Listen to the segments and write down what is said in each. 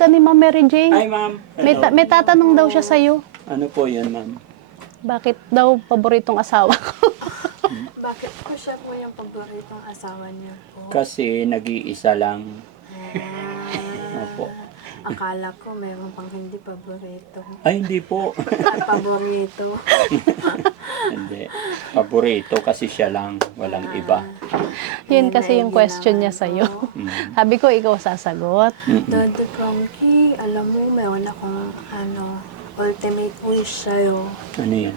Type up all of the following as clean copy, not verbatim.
ka ni Ma'am Mary Jane. Ay, ma'am. May, may tatanong daw siya sa'yo. Ano po yun, ma'am? Bakit daw paboritong asawa ko? Bakit po siya po yung paboritong asawa niya po? Kasi nag-iisa lang. Opo. Akala ko mayroon pang hindi paborito. Ay, hindi po. At paborito. Hindi. Paborito kasi siya lang. Walang iba. Yun kasi yung question niya sa'yo. Sabi ko, ikaw sasagot. Daddy Frankie, alam mo, mayroon akong ultimate wish sa'yo. Ano yan?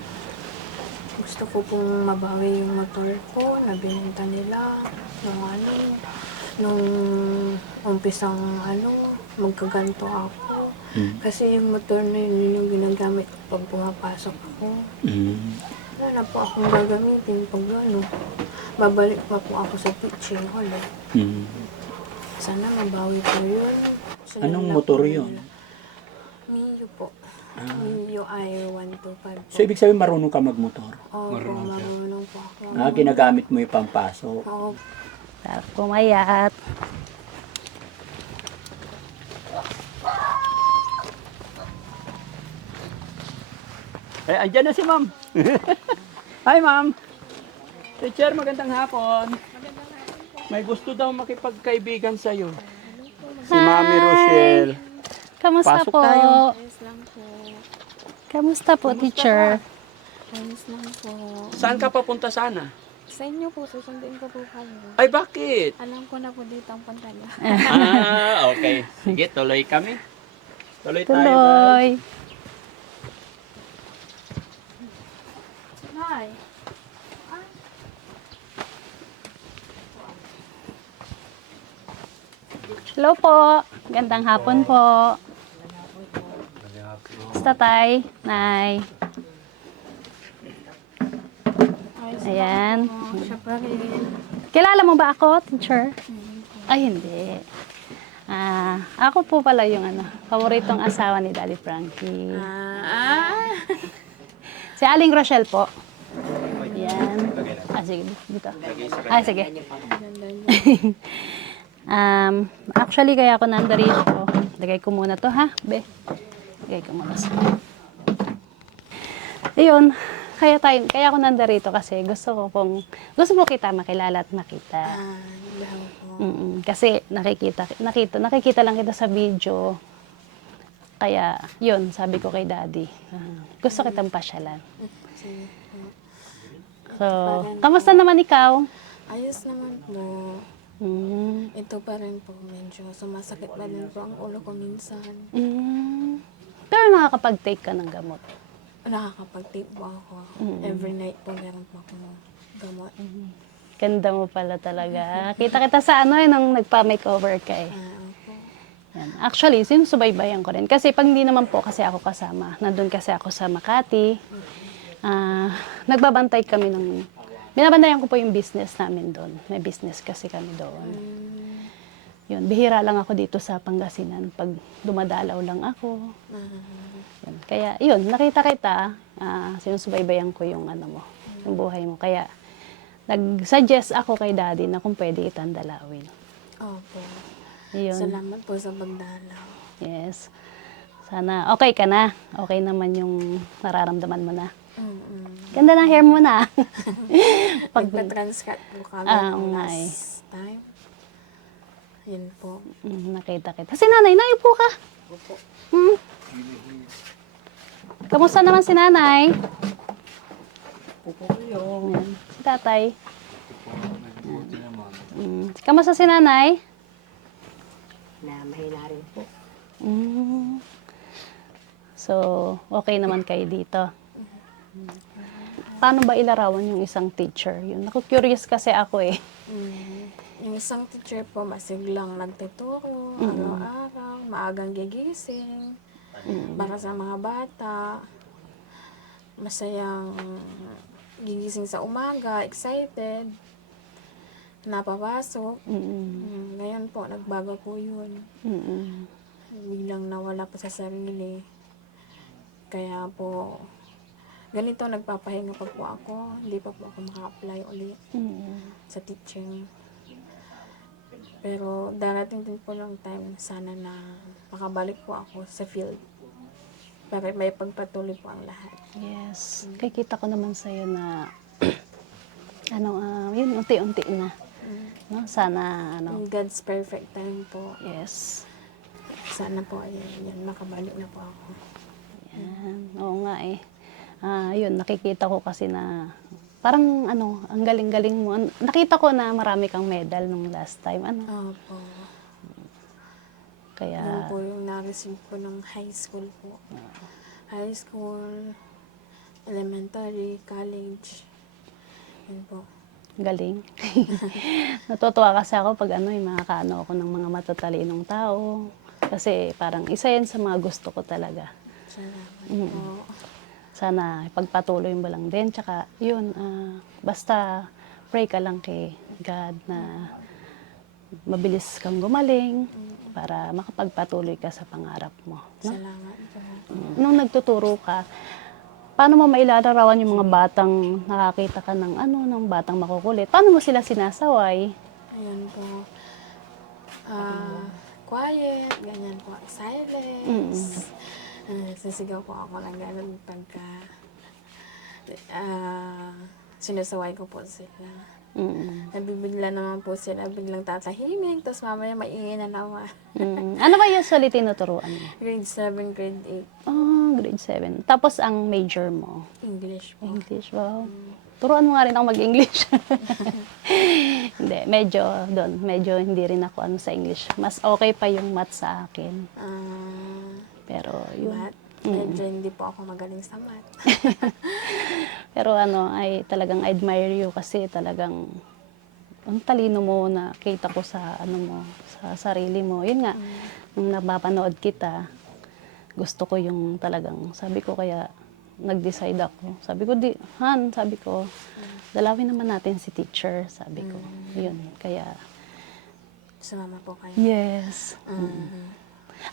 Gusto ko pong mabawi yung motor ko na binenta nila nung umpisang magkaganto ako. Kasi yung motor na yun yung ginagamit ko pag pumapasok ako. Wala na po akong gagamitin pag babalik pa po ako sa teaching hall. Sana mabawi ko yun. Anong motor yun? Mio po. Mio I-125 po. So, ibig sabihin marunong ka magmotor? Oo, marunong po ako. Ginagamit mo yung pampasok. Oo. Sarap pumayat. Eh, andyan na si ma'am. Hi, ma'am. Teacher, magandang hapon. May gusto daw makipagkaibigan sa'yo. Si Mami Rochelle. Kamusta Pasok po? tayo. Ayos lang po. Kamusta po, teacher? Ayos lang po. Saan ka papunta sana? Sa inyo po, susunduin ko po kayo. Ay, bakit? Alam ko na po dito ang punta niyo. Okay. Sige, tuloy kami. Tuloy tayo, guys. Tuloy. Hi. Hello po. Gandang hapon po. Basta tay, nay. Ayan. Siya pa rin. Kilala mo ba ako, teacher? Ay, hindi. Ako po pala yung paboritong asawa ni Daddy Frankie. Si Aling Rochelle po. Yan. Sige, dito. Sige. Actually, kaya ako nandarito. Lagay ko muna to, ha, be? Lagay ko muna sa... Ayun. Kaya ako nandarito kasi gusto mo kita makilala at makita. Kasi nakikita lang kita sa video. Kaya, yun, sabi ko kay Daddy, gusto kitang pasyalan. So, kamusta naman ikaw? Ayos naman po. Ito pa rin po, medyo sumasakit pa rin po ang ulo ko minsan. Pero nakakapag-take ka ng gamot. Nakakapag-tape po ako. Every night po meron po ako gamot. Ganda mo pala talaga. Kita kita sa nung nagpa-makeover ka eh. Opo. Yan. Actually, sinusubaybayan ko rin. Kasi pag hindi naman po kasi ako kasama, nandun kasi ako sa Makati, nagbabantay kami binabantayan ko po yung business namin doon. May business kasi kami doon. Yun, bihira lang ako dito sa Pangasinan pag dumadalaw lang ako. Yun. Kaya, yun, nakita kita, sinusubaybayan ko yung yung buhay mo. Kaya, nag-suggest ako kay Daddy na kung pwede itang dalawin. Opo. Yun. Salamat po sa pagdalaw. Yes. Sana, okay ka na. Okay naman yung nararamdaman mo na. Ganda ng hair mo na. Nagpa-transcat po kami last time. Yun po. Nakita kita. Si nanay, naupo ka. Opo. Kamusta naman si nanay? Upo kayo. Ayan. Si tatay. Kamusta si nanay? Mahina rin po. So, okay naman kayo dito. Paano ba ilarawan yung isang teacher? Yun, naku-curious kasi ako eh. Yung isang teacher po, masiglang nagtuturo, araw-araw, maagang gigising, para sa mga bata, masayang gigising sa umaga, excited, napapasok. Ngayon po, nagbago po yun. Biglang nawala po sa sarili. Kaya po, ganito nagpapahinga pa po ako. Hindi pa po ako maka-apply ulit sa teaching. Pero darating din po ng time sana na makabalik po ako sa field para may pagpatuloy po ang lahat. Yes. Kikita ko naman sa'yo na, yun, unti-unti na. No? Sana, In God's perfect time po, yes. sana po, yan, makabalik na po ako. Yan. Oo nga eh. Yun, nakikita ko kasi na, parang ang galing-galing mo. Nakita ko na marami kang medal nung last time. Opo. Yan Kaya, po yung na-receive ko ng high school po. High school, elementary, college. Yan po. galing. Natutuwa kasi ako pag yung makakaano ako ng mga matatalinong tao. Kasi parang isa yan sa mga gusto ko talaga. Salamat po. Sana pagpatuloy mo lang din. Tsaka yun, basta pray ka lang kay God na mabilis kang gumaling para makapagpatuloy ka sa pangarap mo. No? Salamat po. Nung nagtuturo ka, paano mo mailalarawan yung mga batang nakakita ka ng batang makukulit? Paano mo sila sinasaway? Ayan po. Quiet, ganyan po. Silence. Sisigaw po ako ng ganun pagka sinasaway ko po sila. Nabibigla naman po sila, biglang tatahimik, tapos mamaya maingay na naman. Ano kaya ulit tinuturuan mo? Grade 7, grade Grade 7. Tapos ang major mo? 8, English po. English, wow. Turuan mo nga rin ako mag-English. Hindi, medyo hindi rin ako sa English. Mas okay pa yung math sa akin. Pero yun. Math. Medyo hindi po ako magaling sa math. Pero ay talagang admire you kasi talagang ang talino mo na kita ko sa sa sarili mo. Yun nga, nung napapanood kita, gusto ko yung talagang, sabi ko kaya nag-decide ako. Sabi ko, dalawin naman natin si teacher, sabi ko. Yun, kaya Sumama po kayo. yes.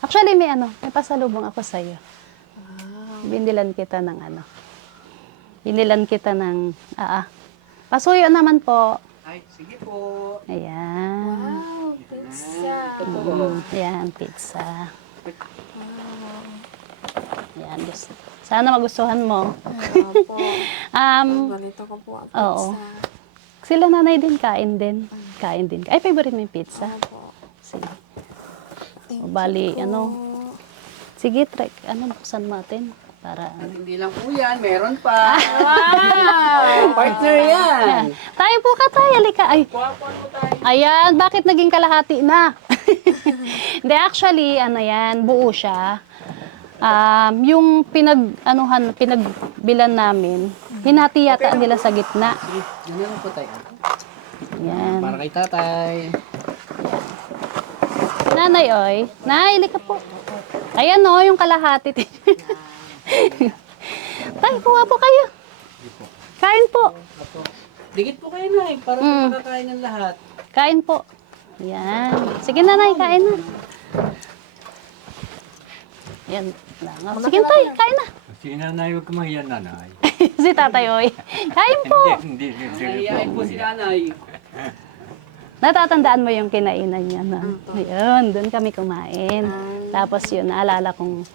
Actually, may pasalubong ako sa'yo. Binilan kita ng pasuyo naman po. Ay, sige po. Ayan. Wow, pizza. Ayan, pizza. Ayan, sana magustuhan mo. Opo. Ganito ko po ang pizza. Oo. Sila nanay din, kain din. Ay, favorite mo yung pizza? Opo. Sige. Thank Bali, you po. Sige, buksan mo natin. Para, Hindi lang po yan, meron pa. Partner yan. Tayo po ka tayo, halika. Ay. Ayan, bakit naging kalahati na? Hindi, actually, yan, buo siya. Yung pinagbilan namin, hinati yata nila sa gitna. Sige, yan po tayo. Yan. Para kay tatay. Nanay, oy. Nay, halika po. Ayan o, yung kalahati. Tay, kuha po kayo. Kain po. Dikit po kayo na para makakain ng lahat. Kain po. Yan. Sige nanay, kain na. Yan. Sige tay, kain na. Si nanay, huwag ka mahiyan, nanay. Si tatay, oy. Kain po. Hindi. Nahiyain po si nanay. Natatandaan mo yung kinainan niya na. Ayun, doon kami kumain. Tapos yun, naalala kong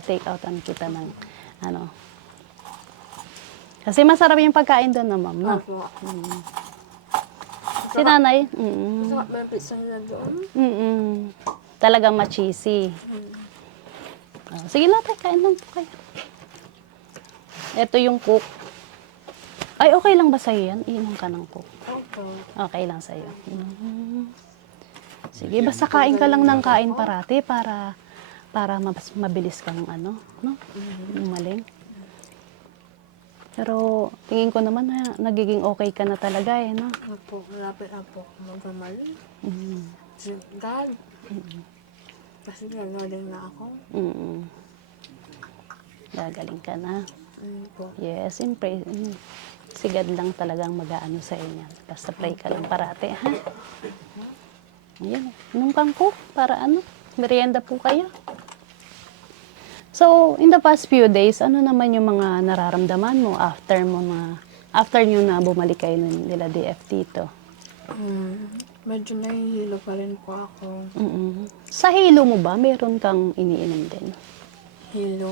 take outan kita ng Kasi masarap yung pagkain doon na ma'am. No? Opo. Si nanay, Masarap ba yung pizza nila doon? talagang ma-cheesy. Sige na tayo, kain lang po kayo. Ito yung cook. Ay, okay lang ba sa'yo yan? Iinom ka ng cook. Opo. Okay lang sa'yo. Sige, basta kain ka lang ng kain parati para mas mabilis kang umaling. Pero tingin ko naman na nagiging okay ka na talaga no? Opo, malapit na po ako magmamali. God. Kasi gagaling na ako. Gagaling ka na. Po. Yes, siyempre. Sigad lang talagang mag-aano sa inyo. Basta pray ka lang parati, ha? Ayan, inom kang cook para merienda po kayo. So, in the past few days, ano naman yung mga nararamdaman mo after nyo na bumalik kayo nila DF dito? Medyo nahihilo pa rin po ako. Sa hilo mo ba, meron kang iniinom din? Hilo?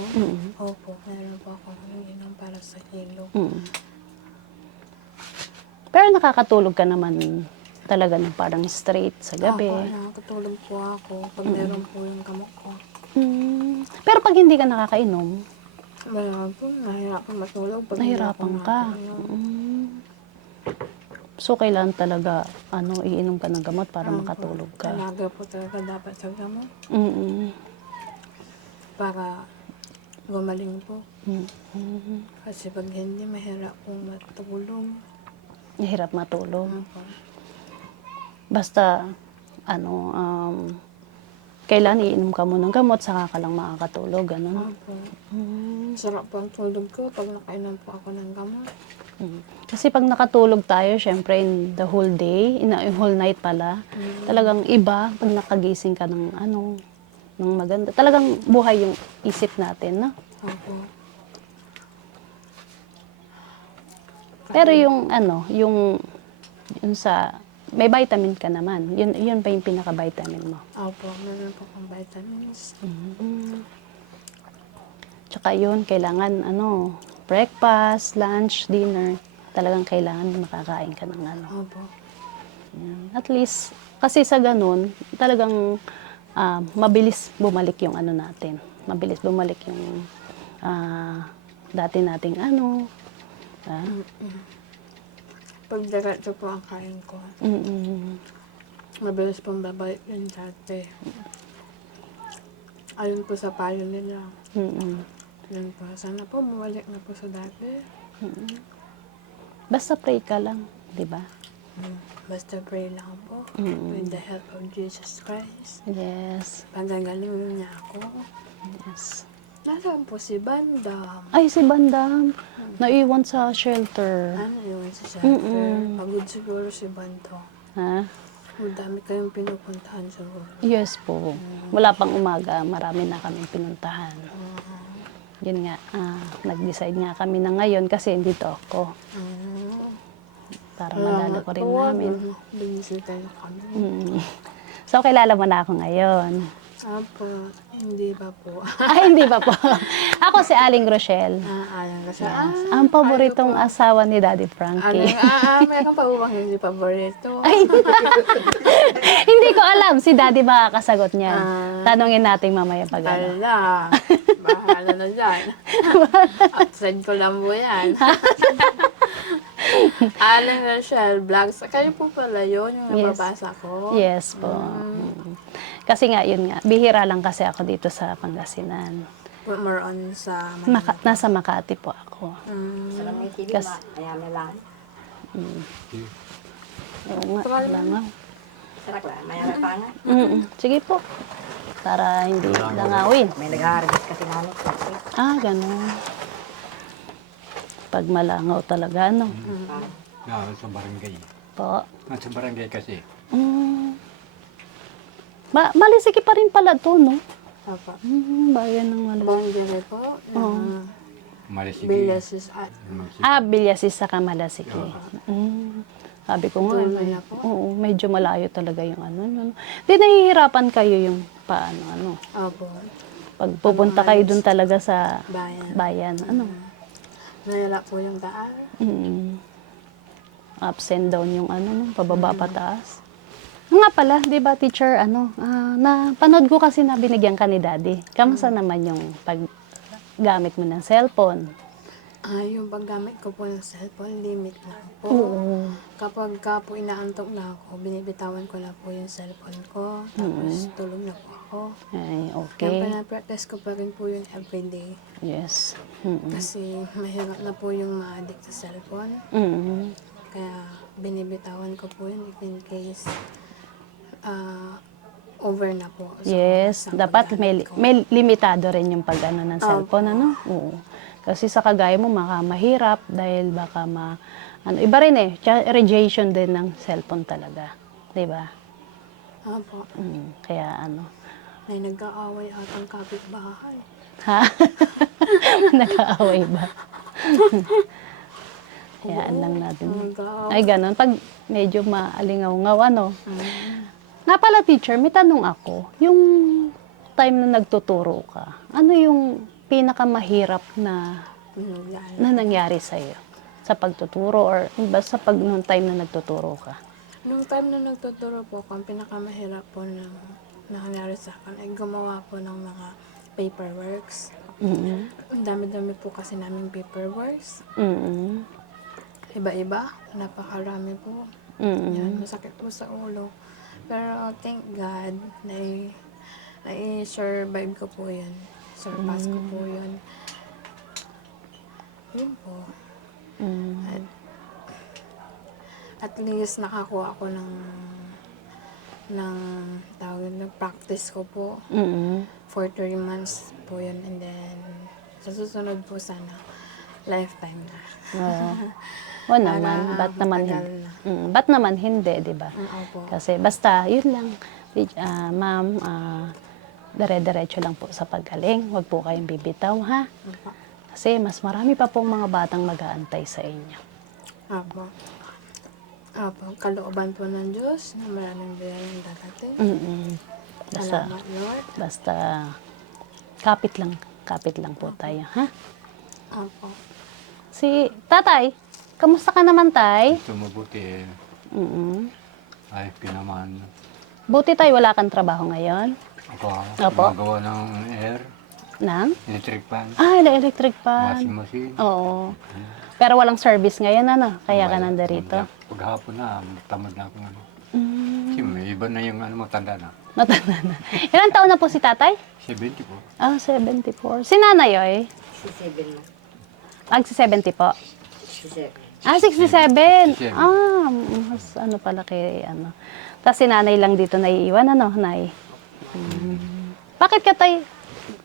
Opo, meron po ako iniinom para sa hilo. Pero nakakatulog ka naman talaga ng parang straight sa gabi. Opo, nakakatulog po ako pag meron po yung gamot ko. Pero pag hindi ka nakakainom, Wala po, nahirapan matulog. Pag nahirapan hindi ako ka. nakainom. So, kailangan talaga, iinom ka ng gamot para Opo, makatulog ka. Talaga po talaga dapat sa gamot Mm-mm. para gumaling po. Mm-mm. Kasi pag hindi, mahirap pong matulog. Nahirap matulog. Opo. Basta, kailan iinom ka mo ng gamot, saka ka lang makakatulog, ganun. Opo. Sarap po ang tulog ko pag nakainom po ako ng gamot. Kasi pag nakatulog tayo, syempre in the whole day, in the whole night pala, talagang iba pag nakagising ka ng ng maganda. Talagang buhay yung isip natin, no? Opo. Pero yung yung sa may vitamin ka naman. Yun pa yung pinaka-vitamin mo. Opo, meron po akong vitamins. Tsaka yun, kailangan breakfast, lunch, dinner. Talagang kailangan makakain ka ng Opo. Yan. At least, kasi sa ganun, talagang mabilis bumalik yung natin. Mabilis bumalik yung dati nating Pag diretso po ang kain ko, mabilis pong babalik yung dati. Ayun po sa payo nila. Yun po. Sana po bumalik na po sa dati. Basta pray ka lang, di ba? Basta pray lang po. With the help of Jesus Christ. Yes. Pagagaling niya ako. Yes. Nasaan po si Banda? Ay, si Bandam, naiwan sa shelter. Ano yun sa shelter? Pagod siguro si Banda. Ha? Madami kayong pinupuntahan siguro. Yes po. Wala pang umaga, marami na kaming pinuntahan. Yun nga, nag-decide nga kami na ngayon kasi dito ako. Para madalo ko rin namin. Binisita na kami. So, kilala mo na ako ngayon. Apo, hindi ba po? Ay, hindi ba po? Ako si Aling Rochelle. Alam ko siya. Ang paboritong asawa ni Daddy Frankie. Meron pa bang hindi paborito? Ay, hindi ko alam. Si Daddy makakasagot niyan. Tanungin natin mamaya pag Ala, bahala na dyan. Outside ko lang po yan. Alan Rachel Vlogs. Kayo po pala yun, yung Yes. nababasa ko. Yes po. Kasi nga, yun nga. Bihira lang kasi ako dito sa Pangasinan. More on sa Manila. Nasa Makati po ako. Kasi, Ayan na lang. oo nga, wala nga. Sarap lang. Mayroon pa nga. Sige po. Para hindi langawin. May nag-harvest kasi namin. Ganun. Pag malangaw talaga, Sa barangay. Po. Nasa barangay kasi. Malisiki pa rin pala to, no? Papa. Bayan ng Malisiki. Boundary po. Malisigi. Villages at Bilyasis sa Malasiki. Sabi ko nga, Tulay na po. oo, medyo malayo talaga yung yun. Di nahihirapan kayo yung paano. Opo. Pag pupunta kayo dun talaga sa Bayan. bayan, Nahila po yung daan. ups and down yung pababa pataas. Nga pala, di ba teacher, napanood ko kasi na binigyan ka ni Daddy. Kamusta naman yung paggamit mo ng cellphone? Yung paggamit ko po ng cellphone, limit na po. Oo. Kapag po inaantok na ako, binibitawan ko na po yung cellphone ko. Tapos tulog na po ako. Ay, Kaya okay. pinapractice ko pa rin po yun everyday. Yes. Kasi mahirap na po yung ma-addict sa cellphone. Kaya binibitawan ko po yun if in case over na po. So, Yes, sa dapat paggamit ko. may limitado rin yung ng cellphone, Oo. Kasi sa kagaya mo, mahirap dahil baka iba rin radiation din ng cellphone talaga. Di ba? Opo. Kaya May nag-aaway atang kapitbahay. ha? Nag-aaway ba? Hayaan lang natin. Hanggang. Ay, ganun. Pag medyo maalingaw-ngaw, ano. Nga pala, teacher, may tanong ako. Yung time na nagtuturo ka, ano yung pinakamahirap na nangyari sa'yo? Sa pagtuturo or basta pag nung time na nagtuturo ka? Nung time na nagtuturo po ako, ang pinakamahirap po na nangyari sa akin ay gumawa po ng mga paperworks. Ang dami-dami po kasi namin paperworks. Mm-mm. Iba-iba, napakarami po. Mm-mm. Yan, masakit po sa ulo. Pero thank God, na-survive ko po yan. Surpass ko po yun. Yun po. Mm. At least nakakuha ako ng tawag na practice ko po Mm-mm. for 3 months po yun. And then, sa susunod po sana, lifetime na. Oo. O naman, ba't naman matagal hindi? na. Ba't naman hindi, di ba? Opo. Kasi basta, yun lang. Ma'am, dire-diretso lang po sa pagaling. Huwag po kayong bibitaw, ha? Opo. Kasi mas marami pa pong mga batang mag-aantay sa inyo. Opo. Opo. Kalooban po ng Diyos na maraming biyayang dadating. Mm-mm. Basta, Salamat, Lord. basta, kapit lang po tayo, ha? Opo. Si Tatay, kamusta ka naman, Tay? Ito mabuti eh. Mm-mm. Ayos ka naman. Buti tayo, wala kang trabaho ngayon? Ako, Opo. gumagawa ng air, Nang? electric fan, Electric washing fan. machine. Oo. Pero walang service ngayon, ano? Kaya ka nandito. Paghapon na, tamad na ako. Ano. Mm, Kasi may iba na yung matanda na. matanda na. Ilan taon na po si Tatay? 70 po. 74. Si Nanay, oy? 67 na. Si 70 po. 67. 67. 67. Mas ano pala kay ano. Tapos si Nanay lang dito naiiwan, ano, Nay? Bakit ka, Tay?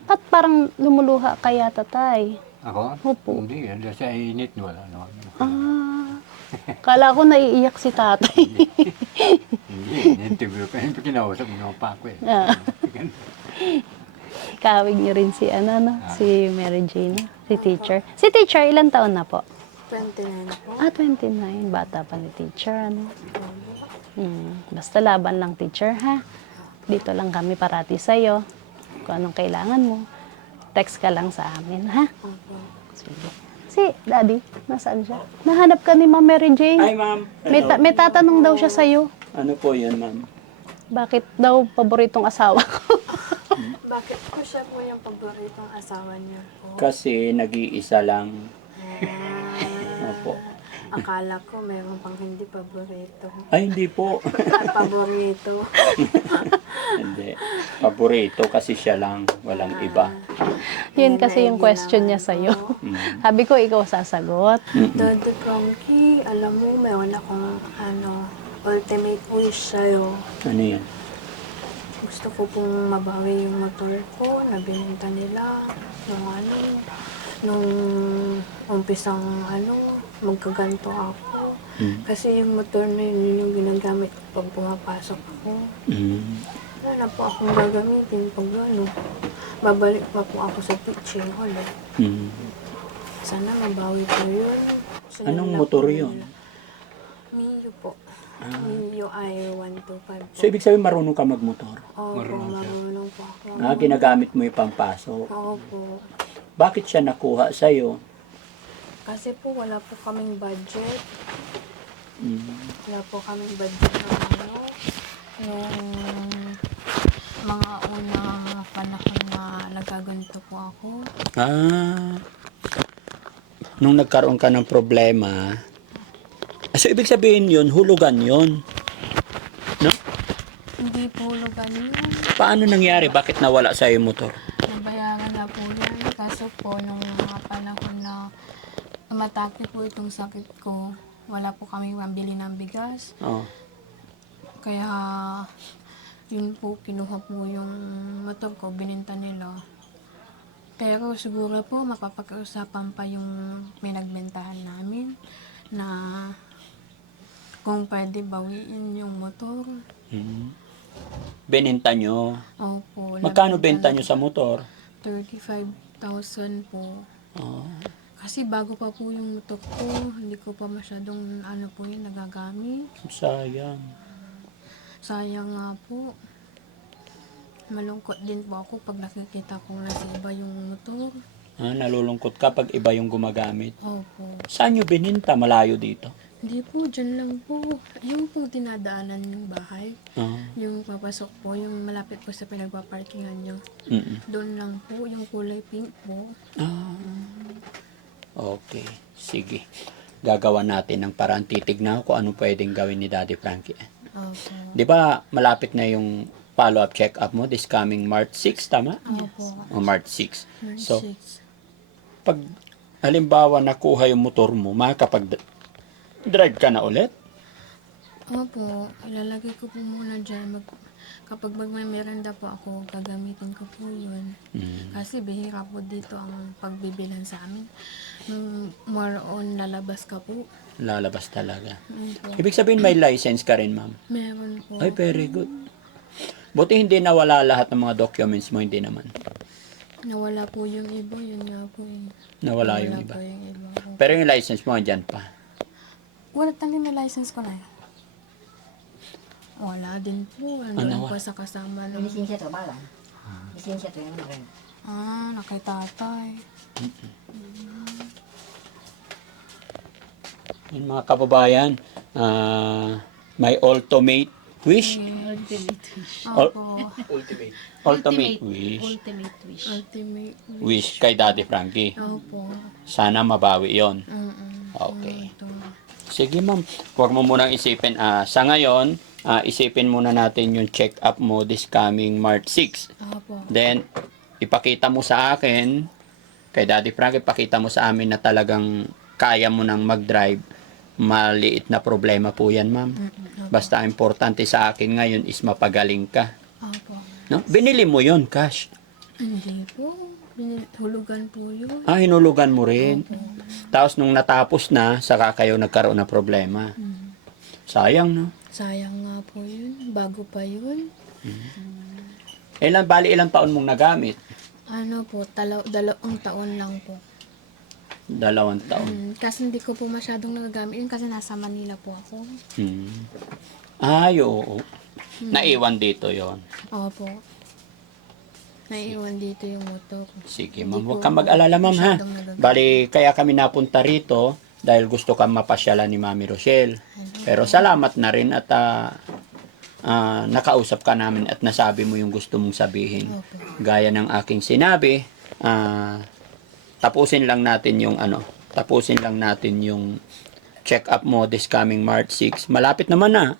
Ba't parang lumuluha kaya, Tatay? Ako? Opo. Hindi, dahil sa init, wala naman. Kala ko naiiyak si Tatay. Hindi, interview pa. Hindi kinausap mo pa ako eh. Ah. Kawig niyo rin si si Mary Jane, si teacher. Si teacher, ilan taon na po? 29 po. 29. Bata pa ni teacher, ano? Basta laban lang, teacher, ha? Dito lang kami parati sa'yo. Kung anong kailangan mo, text ka lang sa amin, ha? Opo. Sige. Si Daddy, nasaan siya? Nahanap ka ni Ma'am Mary Jane. Ay, ma'am. May tatanong daw siya sa'yo. Ano po yun, ma'am? Bakit daw paboritong asawa ko? Bakit po siya po yung paboritong asawa niyo po? Kasi nag-iisa lang. Opo. Akala ko meron pang hindi paborito. Ay, hindi po. Paborito. Hindi. Paborito kasi siya lang. Walang iba. Yun kasi yung question niya sa'yo. Sabi ko, ikaw sasagot. Daddy Frankie, alam mo, meron akong ultimate wish sa'yo. Ano yun? Gusto ko pong mabawi yung motor ko na binenta nila nung umpisang magkaganto ako. Kasi yung motor na yun yung ginagamit ko pag pumapasok ako. Wala na po akong gagamitin pag babalik pa po ako sa teaching ulit. Sana mabawi ko yun. Gusto Anong nila motor po yun? Mio po. Mio i125 po. So, ibig sabihin marunong ka magmotor? Oo po, Marunong siya. marunong po ako. Ginagamit mo yung pampasok. Oo po. Bakit siya nakuha sa'yo? Kasi po wala po kaming budget. Mm. Wala po kaming budget na nung mga unang panahon na nagkaganto po ako. Nung nagkaroon ka ng problema, so ibig sabihin yun, hulugan yun. No? Hindi po lugan yun. Paano nangyari? Bakit nawala sa'yo yung motor? Nabayaran na po yan. Kaso po nung mga panahon na tumatake po itong sakit ko, wala po kami mambili ng bigas. Oh. Kaya yun po, kinuha po yung motor ko, bininta nila. Kaya ko siguro po mapapag-usapan pa yung may nagbentahan namin na kung pwede bawiin yung motor. Beninta nyo. Opo. Magkano nabenta benta nyo sa motor? 35,000 po. Oh. Kasi bago pa po yung motor ko, hindi ko pa masyadong ano po yun, nagagamit. Sayang. Sayang nga po. Malungkot din po ako pag nakikita ko nasa iba yung motor. Nalulungkot ka pag iba yung gumagamit. Opo. Saan nyo bininta? Malayo dito? Hindi po, dyan lang po. Yung pong dinadaanan yung bahay, Ah, yung papasok po, yung malapit po sa pinagpaparkingan nyo. mm-mm. Doon lang po, yung kulay pink po. Ah, okay. Sige. Gagawa natin ng paraan. Titignan ko kung ano pwedeng gawin ni Daddy Frankie. Opo. Di ba malapit na yung follow-up check-up mo this coming March 6, tama? Opo. O March 6. March So, 6. pag halimbawa nakuha yung motor mo, makakapag-drive ka na ulit? Opo, ilalagay ko po muna dyan. Kapag may merenda po ako, gagamitin ko po yun. Mm. Kasi bihira po dito ang pagbibilan sa amin. Nung more on lalabas ka po. Lalabas talaga. Opo. Ibig sabihin may license ka rin, ma'am? Meron po. Ay, very good. Buti hindi nawala lahat ng mga documents mo, hindi naman. Nawala po yung iba, yun nga po eh. Nawala yung iba. po yung iba. Pero yung license mo, andyan pa. Wala tangin na license ko na yun. Wala din po. Andun wala? po sa kasama Yung ng... lisensya to, balang. Lisensya to yung rin. nakay tatay. Yung mga kababayan, may ultimate wish? Opo. Ultimate wish. Ultimate wish. Ultimate. Wish kay Daddy Frankie. Opo. Sana mabawi yon. Mm-mm. Okay. Ito. Sige, ma'am. Huwag mo munang isipin. Sa ngayon, isipin muna natin yung check-up mo this coming March 6. Opo. Then, ipakita mo sa akin, kay Daddy Frankie, ipakita mo sa amin na talagang kaya mo nang mag-drive. Maliit na problema po yan, ma'am. Mm-mm. Basta ang importante sa akin ngayon is mapagaling ka. Opo. No? Binili mo yon cash. Hindi po. Hulugan po yun. Hinulugan mo rin. Opo. Tapos nung natapos na, saka kayo nagkaroon ng problema. Sayang, no? Sayang nga po yun. Bago pa yun. Ilang taon mong nagamit? Ano po, dalawang taon lang po. 2 taon. Kasi hindi ko po masyadong nagagamit yun kasi nasa Manila po ako. Ay, oo. Naiwan dito yon. Opo. Naiwan dito yung motor. Sige, Hindi ma'am. Huwag po kang mag-alala, ma'am, ha? masyadong nagagamit. Bali, kaya kami napunta rito dahil gusto kang mapasyalan ni Mami Rochelle. Pero salamat na rin at nakausap ka namin at nasabi mo yung gusto mong sabihin. Opo. Gaya ng aking sinabi, tapusin lang natin yung check-up mo this coming March 6. Malapit naman na.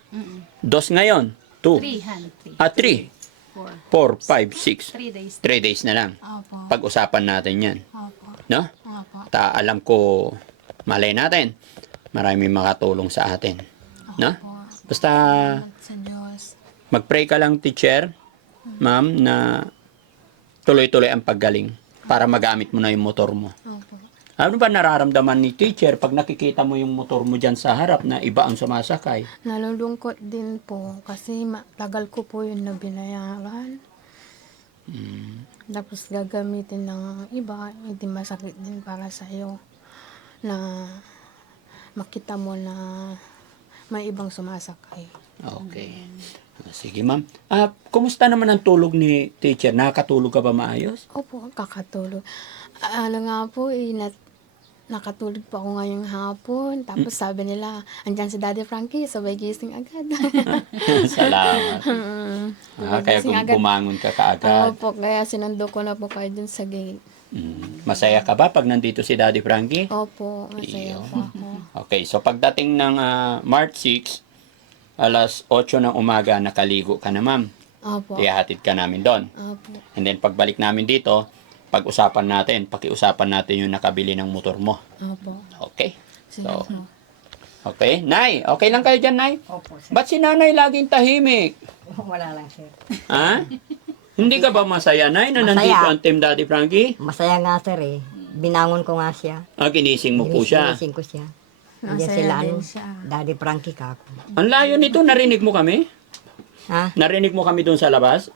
2 ngayon. 2. 300. 3. 4, 5, 6. 3 days. 3 days na lang. Opo. Pag-usapan natin yan. Opo. No? Opo. Alam ko, malay natin, maraming makatulong sa atin. No? Opo. Basta, Sa Diyos. mag-pray ka lang, teacher, ma'am, na tuloy-tuloy ang paggaling para magamit mo na yung motor mo. Opo. Ano ba nararamdaman ni teacher pag nakikita mo yung motor mo dyan sa harap na iba ang sumasakay? Nalulungkot din po kasi tagal ko po yun na binayaran. Tapos gagamitin ng iba, hindi masakit din para sa'yo na makita mo na may ibang sumasakay. Okay. Sige, ma'am. Kumusta naman ang tulog ni teacher? Nakakatulog ka ba maayos? Opo, kakatulog. Ano nga po, nakatulog pa ako ngayong hapon. Tapos sabi nila, andyan si Daddy Frankie, sabay gising agad. Salamat. Kaya Gising agad. bumangon ka kaagad. Opo, kaya sinundo ko na po kayo dun sa gate. Masaya ka ba pag nandito si Daddy Frankie? Opo, masaya Iyo. po ako. Okay, so pagdating ng March 6, alas 8 ng umaga, nakaligo ka na, ma'am. Opo. Ihahatid ka namin doon. Opo. And then pagbalik namin dito, pakiusapan natin yung nakabili ng motor mo. Opo. Okay? Sige So, po. okay. Nay, okay lang kayo dyan, Nay? Opo, sir. Ba't si nanay laging tahimik? Wala lang, sir. Ha? Hindi ka ba masaya, Nay, na Masaya. nandito ang Team Daddy Frankie? Masaya nga, sir, eh. Binangon ko nga siya. Ginising mo po siya. Ginising ko siya. Nandiyan Masaya sila, din siya. Daddy Frankie ka ako. Ang layo nito, narinig mo kami? Ha? Narinig mo kami doon sa labas?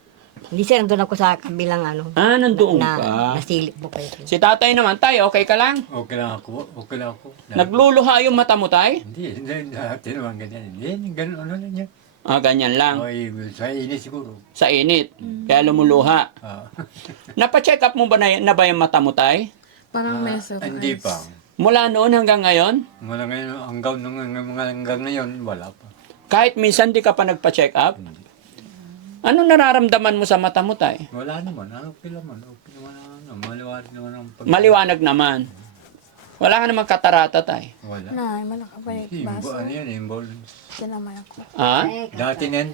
Hindi sir, nandun ako sa kabilang ano. Nandoon na, ka. nasilip po kayo. Si tatay naman, tay, okay ka lang? Okay lang ako. Okay lang ako. Nagluluha yung mata mo, tay? Hindi, dati naman ganyan. Hindi, ganun ano lang yan. Ganyan lang. Ay, sa init siguro. Sa init. Kaya lumuluha. Ah. Napacheck up mo ba na ba yung mata mo, tay? Parang may surprise. Hindi pa. Mula noon hanggang ngayon? Wala ngayon, hanggang ngayon, wala pa. Kahit minsan di ka pa nagpa-check up? Anong nararamdaman mo sa mata mo, tay? Wala naman. Okay naman. Okay naman. Maliwanag naman ang Maliwanag naman. Wala ka namang katarata, tay. Wala. Nay, malakabalik baso. Ano yan? Inborn. Kinamay ako. Dati na yan,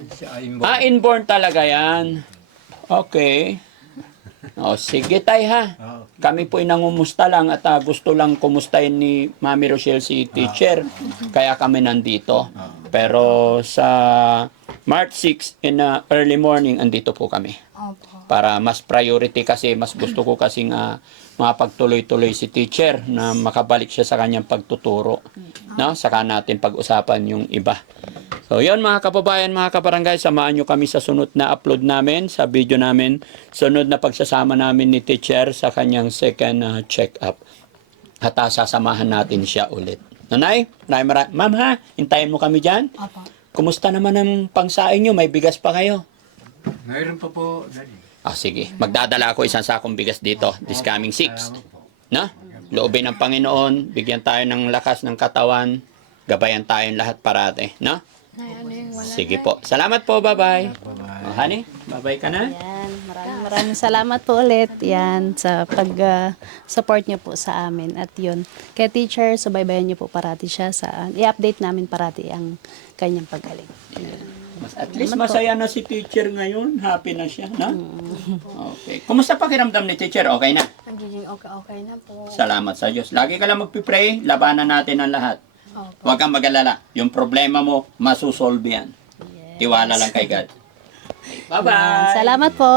inborn. Inborn talaga yan. Okay. Sige, tay, ha? Kami po'y nangumusta lang at gusto lang kumustahin ni Mami Rochelle si teacher. Kaya kami nandito. Pero sa March 6 in early morning, andito po kami. Opo. Para mas priority kasi, mas gusto ko kasing mapagtuloy-tuloy si teacher na makabalik siya sa kanyang pagtuturo. No? Saka natin pag-usapan yung iba. So, yun mga kababayan, mga kabarangay, samahan nyo kami sa sunod na upload namin, sa video namin, sunod na pagsasama namin ni teacher sa kanyang second check-up. At sasamahan natin siya ulit. Nanay, ma'am ha, hintayin mo kami dyan. Opo. Kumusta naman ang pangsain nyo? May bigas pa kayo? Mayroon pa po, Daddy. Sige. Magdadala ako isang sakong bigas dito this coming 6. No? Loobin ng Panginoon, bigyan tayo ng lakas ng katawan, gabayan tayong lahat parate. No? Nay, ano yung wala? Sige po. Salamat po. Bye-bye. Bye-bye. Honey, bye-bye ka na. Yan, maraming salamat po ulit yan sa pag-support niyo po sa amin. At yun, kay teacher, subaybayan niyo po parati siya sa, i-update namin parati ang kanyang pagaling. At least masaya na si teacher ngayon. Happy na siya. No? Okay. Kumusta pakiramdam ni teacher? Okay na? Nagiging okay na po. Salamat sa Diyos. Lagi ka lang magpipray. Labanan natin ang lahat. Opo. Huwag kang mag-alala. Yung problema mo, masusolve yan. Tiwala lang kay God. Bye-bye! Salamat po.